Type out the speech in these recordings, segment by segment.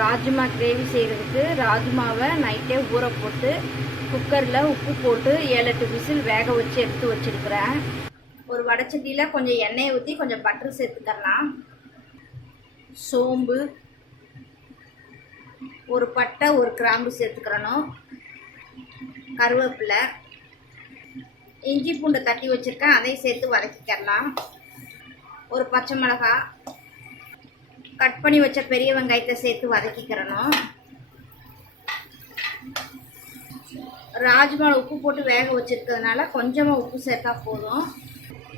Rajma gravy செய்கிறதுக்கு ராஜ்மாவை நைட்டே ஊற போட்டு குக்கரில் உப்பு போட்டு ஏழு எட்டு விசில் வேக வச்சு எடுத்து வச்சுருக்கிறேன். ஒரு வடைச்சட்டியில் கொஞ்சம் எண்ணெயை ஊற்றி கொஞ்சம் பட்டர் சேர்த்துக்கலாம் சோம்பு ஒரு பட்டை ஒரு கிராம்பு சேர்த்துக்கிறணும். கருவேப்பிலை இஞ்சி பூண்டை தட்டி வச்சுருக்கேன் அதையும் சேர்த்து வதக்கிக்கலாம் ஒரு பச்சை மிளகாய் கட் பண்ணி வச்ச பெரிய வெங்காயத்தை சேர்த்து வதக்கிக்கிறணும். ராஜ்மாவில் உப்பு போட்டு வேக வச்சுருக்கிறதுனால கொஞ்சமாக உப்பு சேர்த்தா போதும்.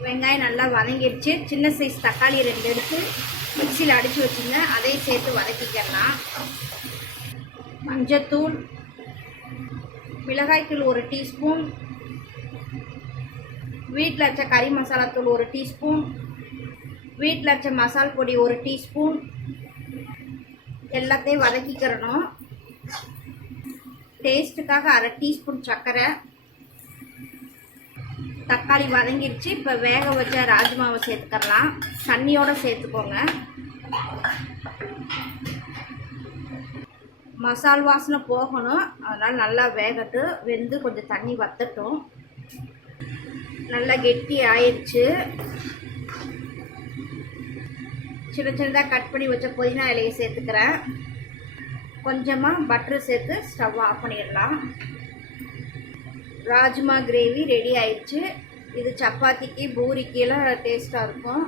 வெங்காயம் நல்லா வதங்கிடுச்சு. சின்ன சைஸ் தக்காளி ரெண்டு எடுத்து மிக்சியில் அடித்து வச்சுங்க. அதையும் சேர்த்து வதக்கிக்கலாம். மஞ்சத்தூள் மிளகாய்த்தூள் ஒரு டீஸ்பூன். வீட்டில் வச்ச கறி மசாலா தூள் ஒரு டீஸ்பூன். வீட்டில் வச்ச மசால் பொடி ஒரு டீஸ்பூன் எல்லாத்தையும் வதக்கிக்கிறணும். டேஸ்ட்டுக்காக அரை டீஸ்பூன் சர்க்கரை. தக்காளி வதங்கிடுச்சு இப்போ வேக வச்ச ராஜ்மாவை சேர்த்துக்கலாம். தண்ணியோடு சேர்த்துக்கோங்க. மசால் வாசனை போகணும். அதனால் நல்லா வேகட்டும் வெந்து கொஞ்சம் தண்ணி வத்தட்டும். நல்லா கெட்டி ஆயிடுச்சு சின்ன சின்னதாக கட் பண்ணி வச்ச புதினா இலையை சேர்த்துக்கிறேன். கொஞ்சமாக பட்டர் சேர்த்து ஸ்டவ் ஆஃப் பண்ணிடலாம். ராஜ்மா கிரேவி ரெடி ஆயிடுச்சு. இது சப்பாத்திக்கு பூரிக்கு எல்லாம் டேஸ்ட்டாக இருக்கும்.